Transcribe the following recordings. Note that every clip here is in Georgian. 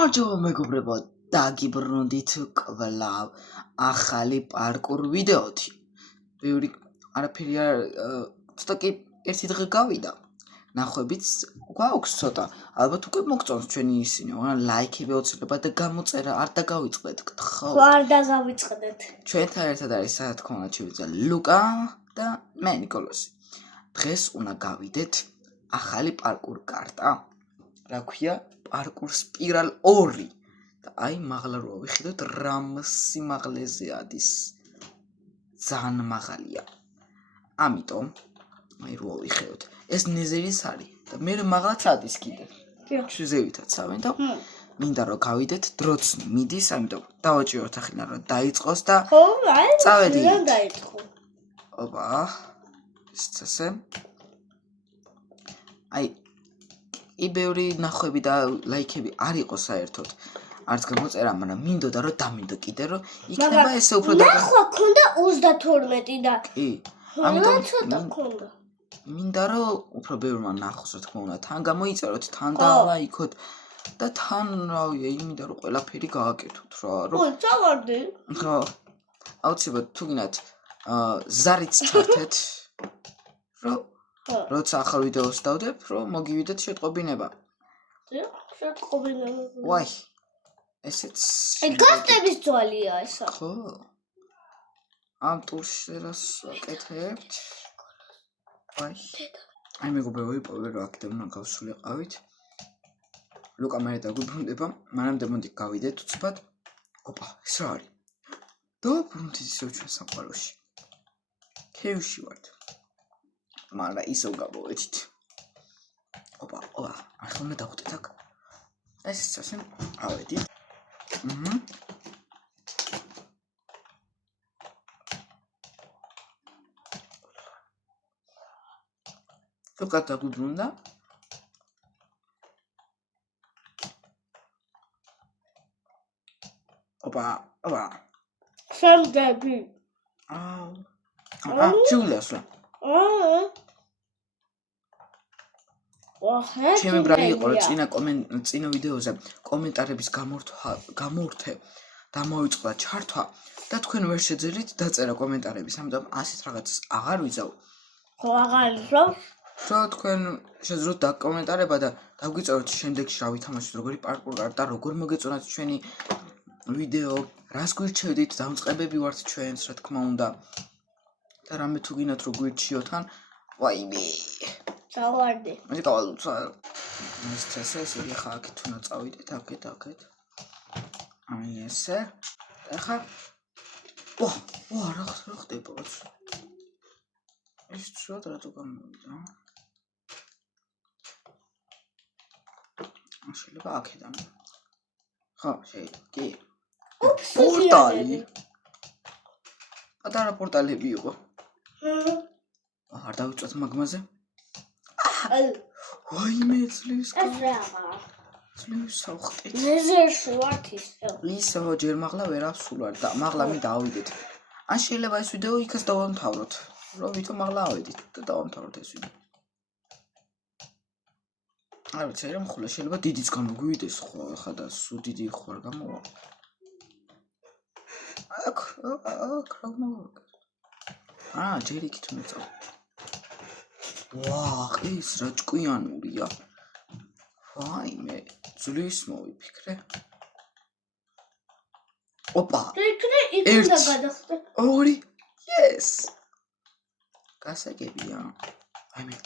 გამარჯობა მეგობრებო, დაგიბრუნდით კვლავ ახალი პარკურ ვიდეოთი. ბევრი არაფერი არ ცოტა კი ერთი დღე გავიდა. ნახვებიც გვაქვს ცოტა. ალბათ უკვე მოგწონს ჩვენი ისინი, მაგრამ ლაიქები აუცილებლად და გამოწერა არ დაგავიწყდეთ, გთხოვთ. არ დაგავიწყდეთ. ჩვენთან ერთად არის რა თქმა უნდა შევიძა ლუკა და მე ნიკოლოსი. დღეს უნდა გავიდეთ ახალი პარკურ კარტა. რა ქვია? პარკურ სპირალ 2 და აი მაღლა რო ვიხილოთ რა სიმაღლეზე ადის. ძალიან მაღალია. ამიტომ აი რო ვიხილოთ ეს ნეზერის არის და მე მაღლაც ადის კიდე. შეზევითაც ავენ და მინდა რომ გავიდეთ დროც მიდის, ამიტომ დავაჭიროთ ახლა რომ დაიწყოს და ხო, აი წავედით. რა დაიწყო. ოპა. ისწასე. აი იბეური ნახვები და ლაიქები არ იყო საერთოდ. არც გამოწერა, მაგრამ მინდოდა რომ დამინდო კიდე რომ იქნება ესე უფრო ნახვა ქონდა 32 და კი. ამიტომ ცოტა ქონდა. მინდა რომ უფრო ბევრმა ნახოს რა თქმა უნდა. თან გამოიწეროთ, თან და ლაიქოთ და თან რავია, მინდა რომ ყველაფერი გააკეთოთ რა. ო, წავარდი. ხო. აუცილებლად თუ გინდათ ზარიც ჩართეთ. რომ როცა ახალ ვიდეოს დავდებ, რომ მოგივიდეთ შეტყობინება. შეტყობინება. ვაი. ესეც აი გასტების ძვალია ესა. ხო. ამ ტურს რას აკეთებთ? ვაი. აი მეგობრებო, ვიპოვე რომ აქედან უნდა გავსულიყავით. ლუკა მე დაგვიბრუნდება, მანამდე მოდი გავიდეთ უცბად. ოპა, ეს რა არის? დავბრუნდით ისევ ჩვენ სამყაროში. ქეივში ვართ. მაგრამ ისევ გავოვედით. ოპა, ახლა უნდა დავხვდეთ აქ. ეს ასე ავედით. ლუკა დაგვიბრუნდა. ოპა. შემდეგი. შევილასო. ვაჰე. ჩემი ბრალი იყო რომ წინა ვიდეოზე კომენტარების გამორთე და მოვიწყდა ჩართვა და თქვენ ვერ შეძელით დაწერა კომენტარების, ამიტომ ასეთ რაღაცას აღარ ვიზავ. ხო, აღარ ვიზავ. რა თქვენ შეძლოთ დაკომენტარება და დაგვიწეროთ შემდეგში რა ვითამაშოთ, როგორი პარკურ კარტა, როგორ მოგეწონათ ჩვენი ვიდეო, რას გვირჩევდით, დამწყებები ვართ ჩვენს, რა თქმა უნდა. და რამე თუ გინდათ რომ გვირჩიოთ ან ვაიმე. წავარდი. მე გავალუცა. ეს ესე ხა აქეთ უნდა წავიდეთ, აქეთ. აი ესე. ახლა რა ხდება? ეს ცუდად რატო გამოვიდა? შეიძლება აქედან. ხო, შეიძლება. კი. პორტალი. პატარა პორტალები იყო. არ დავიწვათ მაგმაზე. ვაიმე ძლივს ავხტით. ნეზერში ვართ ისევ. ისევ ჯერ მაღლა ვერასულ ვარ და მაღლა მე დავიდეთ. ან შეიძლება ეს ვიდეო იქაც დავამთავროთ. რომ ვითომ მაღლა ავედით და დავამთავროთ ეს ვიდეო. არ ვიცი, რა მხოლოდ შეიძლება დიდიც გამოგვივიდეს ხო, ახლა და სულ დიდი ხوار გამოვა. აქ რა მოვა? ჯერ იქით უნდა წავა. ვაჰ, ეს რა ჭკვიანურია. ვაიმე, ძლივს მოვიფიქრე. ოპა. იქ უნდა გადახდე. 2. Yes. გასაგებია. აიმე.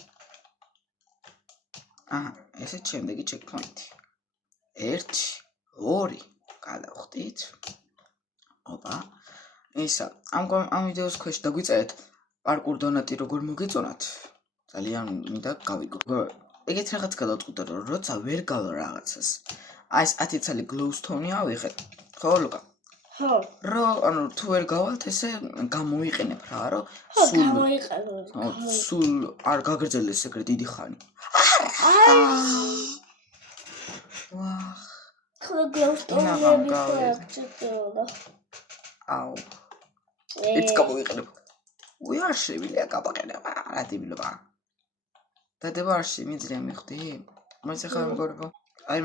ესე შემდეგი ჩეკპოინტი. 1, 2. გადავხდით. ოპა. ისა, ამ ვიდეოს ქვეშ დაგვიწერეთ პარკურ დონატი როგორ მოგეწონათ. ძალიან მინდა გავიგო. ეგეთ რაღაც გადავწყვიტე რომ როცა ვერ გავა რაღაცას. აი ეს 10 წელი გლოუსტონი ავიღეთ. ხო, ლუკა? ხო. ანუ თუ ვერ გავალთ ესე გამოიყენებ რა, რომ სულ არ გაგრძელდეს ეგრე დიდი ხანი. ვაჰ. ხო, გლოუსტონები ხარჭებოდა. აუ. ეს გამოიყენებ. არ შევილია გავაყენება, რა დიბლობა. დადება არ შემიძლია მიხდი? მე ახლა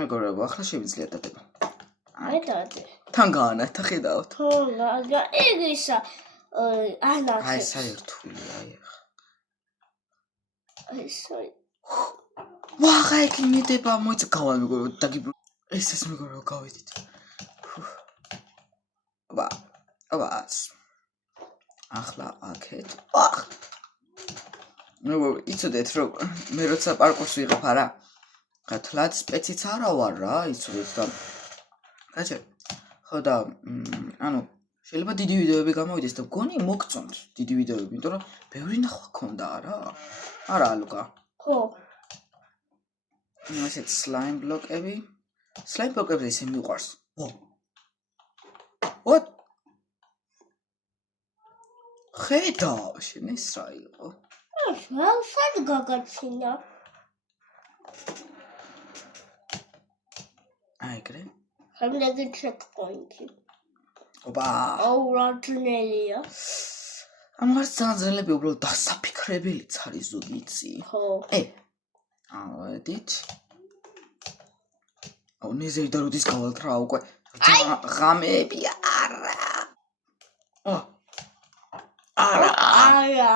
მეგობრებო, ახლა შევიძლია დადება. მეტად. თან გაანათა ხედავთ. ხო, მაგრამ ეგ ისა ანათებს. აი საერთული აი ახლა. ისე. ვაღა ეგ იმედება მოიცა გავალ მეგობრებო დაგიბრო. ეს მეგობრებო გავედით. აბას. ახლა აქეთ. მეგობრებო იცოდეთ რომ მე როცა პარკურს ვიღებ არა? თლად სპეციც არა ვარ რა, იცოდეთ და კაჩე. ხო და ანუ შეიძლება დიდი ვიდეოები გამოვიდეს და მგონი მოგწონთ დიდი ვიდეოები, იმიტომ რომ ბევრი ნახვა ქონდა რა. არა ლუკა. ხო. ასეთ slime ბლოკები. slime ბლოკებზე ისე მიყვარს. What? ხედავ, შენ ეს რა იყო? სად გაგაჩინა? აი ეგრე. შემდეგი checkpoint-ი. ოპა. აუ რა ძნელია. ამას ძალზელები უბრალოდ დასაფიქრებელიც არის ზოგი იცი. ხო. ავედით. აუ ნეზერი და როდის გავალთ რა უკვე. ღამეები არა. არა.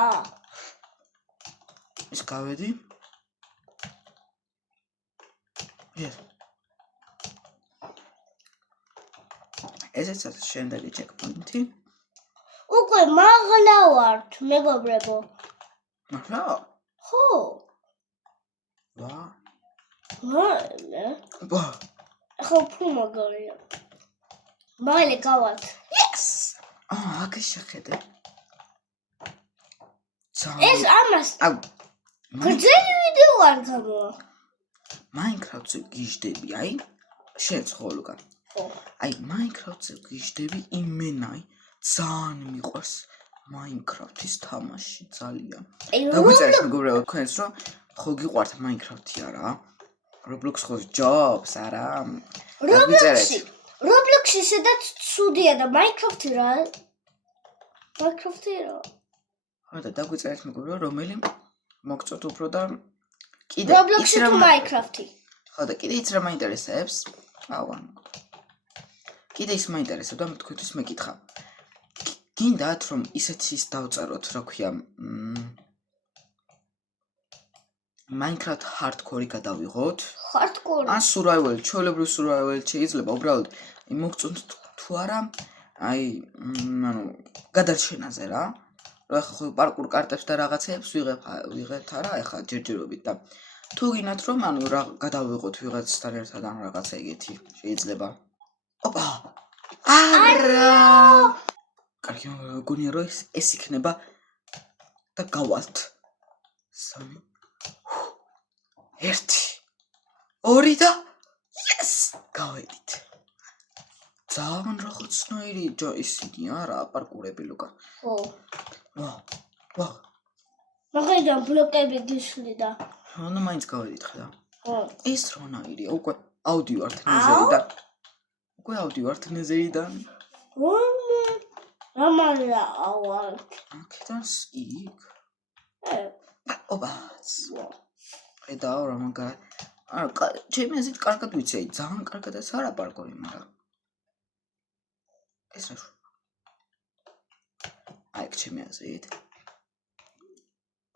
ის გავედი. ეს. ესეც შემდეგი checkpoint-ი. უკვე მაღლა ვართ, მეგობრებო. მაღლა? ხო. ვა. ვა. ხო, ფუ მაგარია. მალე გავალთ. Yes! აქ შეხედე. ეს ამას. აუ. გრძელი ვიდეო არ გამოვა. Minecraft-ზე გიждები, აი? შენც ხო ლუკა? ხო. აი, Minecraft-ზე გიждები იმენაი ძალიან მიყვარს Minecraft-ის თამაში ძალიან. დაგვიწერეთ მეგობრებო თქვენს რომ ხო გიყვართ Minecraft-ი არა? Roblox ხო ჯობს არა? Roblox-ი სადაც ცუდია და Minecraft-ი რა? Minecraft-ი რა? ხო და დაგვიწერეთ მეგობრებო რომელი მოგწოთ უფრო და კიდე Roblox-ი თუ Minecraft-ი? ხო და კიდე იც რა მაინტერესებს? აუ კიდე ის მაინტერესებს და თქვენთვის მეკითხა. გინდათ რომ ისეთი ის დავწეროთ, რა ქვია, Minecraft hardcore-ი გადავიღოთ. Hardcore. ან survival, ჩვეულებრივ survival შეიძლება უბრალოდ მოგწონთ თუ არა, აი, ანუ გადარჩენაზე რა. რა ხო პარკურ კარტებს და რაღაცებს ვიღებთ არა, ეხლა ჯერჯერობით და თუ გინათ რომ ანუ რა გადავიღოთ ვიღაცთან ერთად ან რაღაცა ეგეთი შეიძლება. ოპა! არა! კარგი, გონია რომ ეს იქნება და გავალთ. 3 1 2 და yes! გავედით. ძალიან რაღაცნაირი ისინი არა პარკურები ლუკა. ხო. ვა. მაგალითად ბლოკები გიშლიდა. ანუ მაინც გავედით ხედა. ხო. ეს რონაირია უკვე აუდიო ართ ნეზერიდან. უკვე აუდიო ართ ნეზერიდან. რამალა ავალ. აქედან იქ. ოპას. ხედავ რა მაგარ. არა, ჩემი აზრით კარგად ვიცი, აი ძალიან კარგადაც არა პარკური, მაგრამ ეს რა. აი ჩემი აზრით.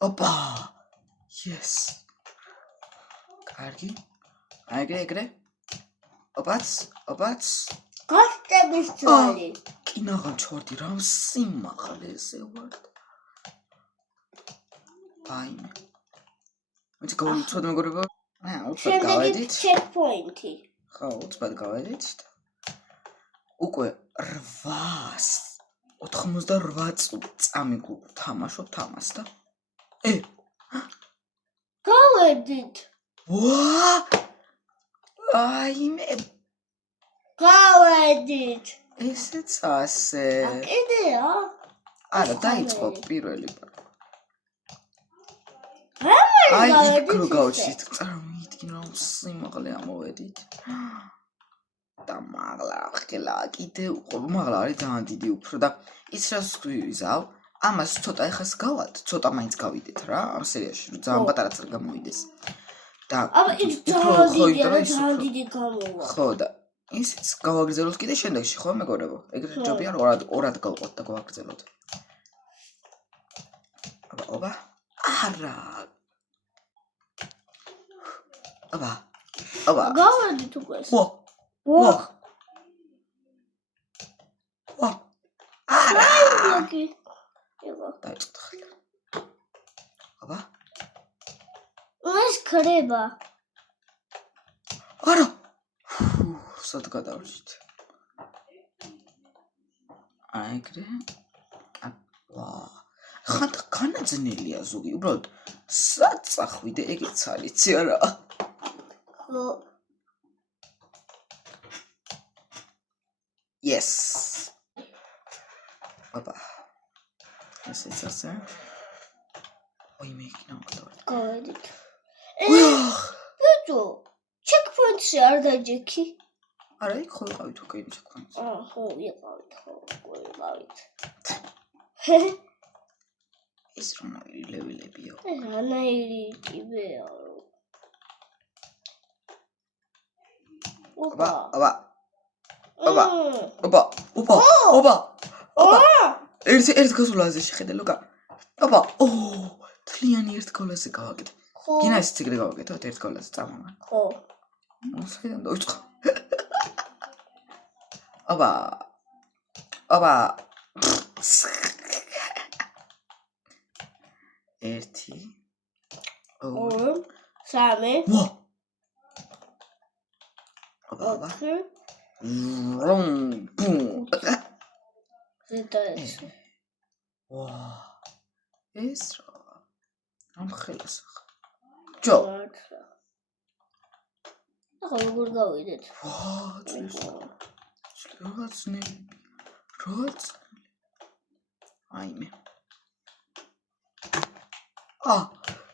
ოპა. Yes. კარგი. ეგრე. ოპაც. გასტების ძალი. კინაღა ჩორდი რა სიმაღლეზე ვარ. აიმე. მე გავუწოდ მეგობრებო. უცბად გავედით. checkpoint-ი. ხო, უცბად გავედით. უკვე 888 წამი გთამაშობ თამას და გავედით. ვა! აიმე. გავედით. ესეც ასე. კიდეა? არა, დაიწყო პირველი პარკური. აი, იქ რო გავჩით, წარმოვიდგინე რომ სიმაღლე ამოვედით. და მაღლა ხელა კიდე მაღლა არის ძალიან დიდი უფრო და ის რას ვიზავ, ამას ცოტა ეხას გავალთ, ცოტა მაინც გავიდეთ რა, ამ სერიაში რომ ძალიან პატარა წარ გამოვიდეს. და აბა ის ძალიან დიდი გამოვა. ხო და ისიც გავაგრძელოთ კიდე შემდეგში, ხო მეგობრებო? ეგრე ჯობია რომ ორად გავყოთ და გავაგრძელოთ. აბა. არა. აბა. გავარდით უკვე. ვა. არა. ბლოკი. იღო. დაიწყოთ ხელი. აბა. ეს ქრება. არა. სად გადავჭით. აიგრე. ვა. ხან განაძნელია ზოგი, უბრალოდ სად წახვიდე, ეგეც არიცი არა. ხო. Yes. აბა. ესეც ასე. ой, მეკინა მოდავარ. გავედით. ბიჭო, ჩეკპოინტში არ დაჯექი? არა, იქ ხო ვიყავით უკვე ჩეკპოინტში. ხო, ვიყავით, ხო, ვიყავით. ეს რომ ლეველებია. რანაირი ტიბეა. აბა. ერთ გასულაზე შეხედე ლუკა. აბა, თლიანი ერთ გოლაზე გავაკეთე. გინა ეს ციგრე გავაკეთოთ ერთ გოლაზე წამოვა. ხო. მოსხედან დაიწყო. აბა. ერთი. ორი. სამი. ვა. აბა. ბუმ. ზედაეც. ვა. ეს რა ხელს ახლა. ჯო. ახლა როგორ გავიდეთ? ვა, როც. აიმე.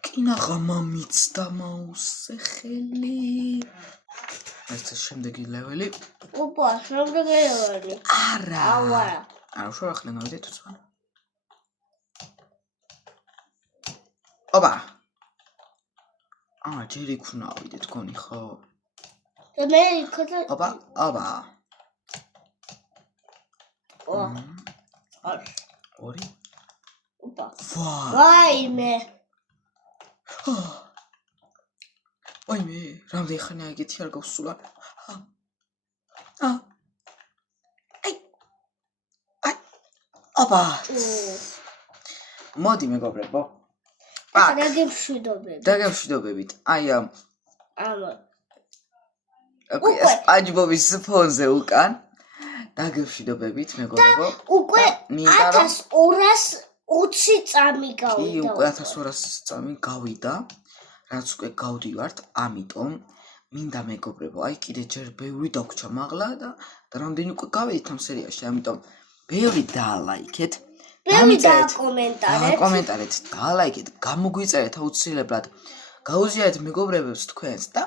კინაღა მამიცდა მაუსზე ხელი. ეს შემდეგი ლეველი. შემდეგი ლეველი. არა. არა, შორ ახლა გავიდეთ უცხო. აბა. ჯერ იქ უნდა ავიდეთ გონი ხო? და მე იქოთა. აბა. ორი. ვაიმე. ვაიმე, რამდენი ხანია ეგეთი არ გავსულა. აბა. მოდი მეგობრებო. დაგემშვიდობებით. აი ამ SpongeBob-ის ფონზე უკან. დაგემშვიდობებით მეგობრებო. უკვე 1220 წამი გავიდა. კი, უკვე 1200 წამი გავიდა. რაც უკვე გავდივართ, ამიტომ მინდა მეგობრებო, აი კიდე ჯერ ბევრი დაგვრჩა მაღლა და რამდენი უკვე გავედით ამ სერიაში, ამიტომ ბევრი დაალაიქეთ. ბევრი დააკომენტარეთ. კომენტარეთ, დაალაიქეთ, გამოგვიწერეთ აუცილებლად. გაუზიარეთ მეგობრებებს თქვენს და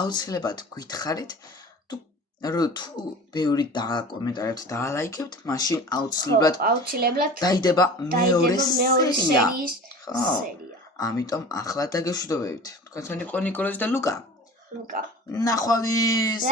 აუცილებლად გითხარით თუ ბევრი დააკომენტარებთ, დაალაიქებთ, მაშინ აუცილებლად დაიდება მეორე სერია. ამიტომ ახლა დაგეშვიდობებით. თქვენთან იყო ნიკოლოზი და ლუკა. ნახვამდის.